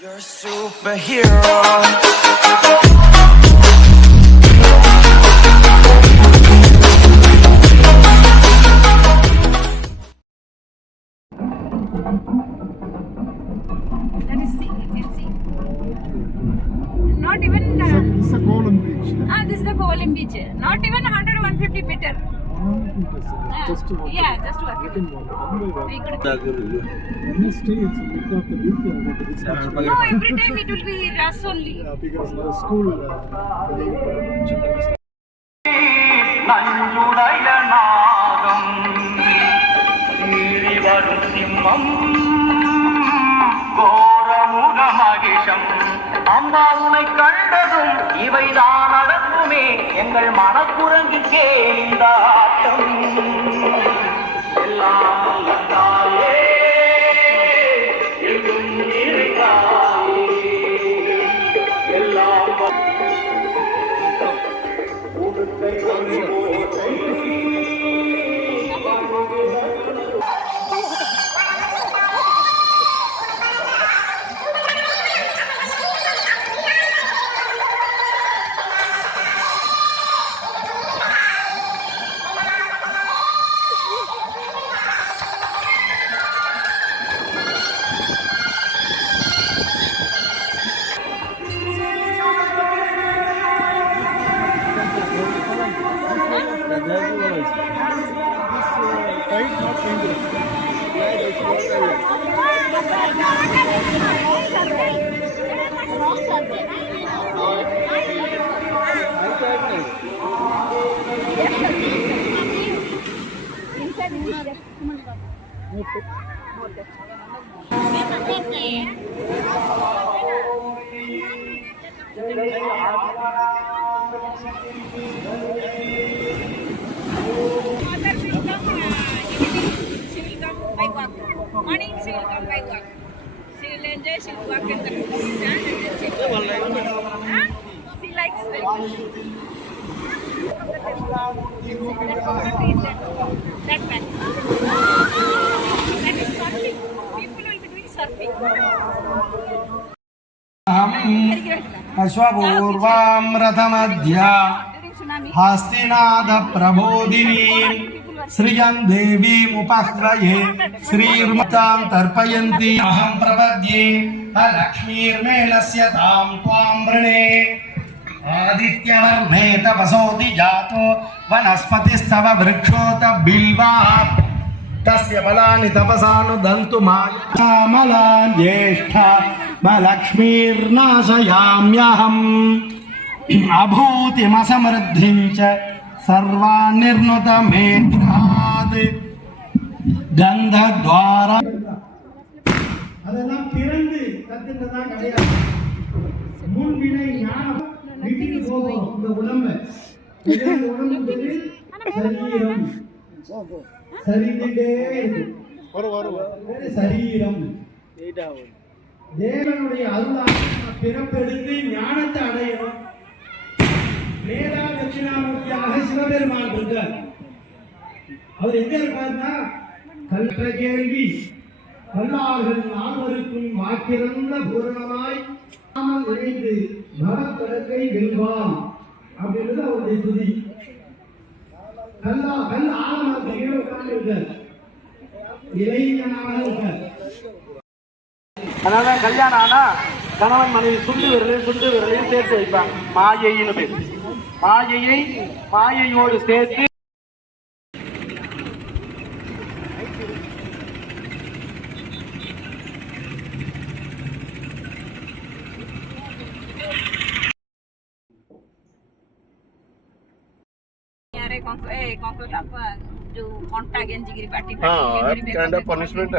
You're a superhero. That is sea, you can see. Not even... This is a Kolam beach. this is the Kolam beach. Not even 100-150 meter. Just to walk. Yeah, just walk. You can walk. One by one. We could... Next day, it's the middle of the week. This much. No, every time it will be rush only. Yeah, because the school children. நஞ்சுடைய நாகம் சீறி வரும் சிம்மம் கோரமுக மகிஷம் அம்மா உனை கண்டதும் இவைதான் நடக்குமே எங்கள் மனக்குரங்குக்கே இந்த ஆட்டம் எல்லாம் வந்தாயே எங்கும் இருக்கிறாயே எல்லாம் உடுக்கை கொண்டு Morning, she will come by walk. She will enjoy, she will walk in the sand and then she will come. She likes very much. That man. That is surfing. People will be doing surfing. अश्वपूर्वां रथमध्या हस्तिनाद प्रबोधिनीं श्रियं देवीमुपह्वये श्रीर्मतां तर्पयन्ति अहं प्रपद्ये लक्ष्मीर्मेणस्य तां त्वां वृणे आदित्यवर्णे तपसोऽधि जातो वनस्पतिस्तव वृक्षोत बिल्वात् तस्य फलानि तपसानुदन्तु मामलान् ज्येष्ठा लक्ष्मीर्नाशयाम्यहम् अभूतिमसमृद्धिं च सर्वान्निर्नुतमेघ्रात् गन्धद्वारा அதெல்லாம் பிறந்து கத்துட்டதா கிடையாது முன்வினை ஞானம் விட்டு போகும் இந்த உடம்பு சரீரம் சரிந்துட்டே இருக்கு சரீரம் தேவனுடைய அருளால் பிறப்பெடுத்து ஞானத்தை அடையணும் மேலா தட்சிணாமூர்த்தியாக சிவபெருமான் இருக்கார் அவர் எங்க இருக்காருன்னா கல்ற கேள்வி கல்லார்கள் நால்வருக்கும் வாக்கிறந்த பூரணமாய் இணைந்து பவக்கடக்கை வெல்வான் அப்படின்றது அவருடைய துதி கல் ஆலமரத்தை உட்கார்ந்து இருக்கார் இளைஞனாக இருக்கார் அதனால கல்யாணம் ஆனா கணவன் மனைவி சுண்டு விரலையும் சேர்த்து வைப்பாங்க மாயைன்னு பேர் மாயையோடு சேர்த்து जो कंटा गेंजी गिरी पार्टी kind of punishment.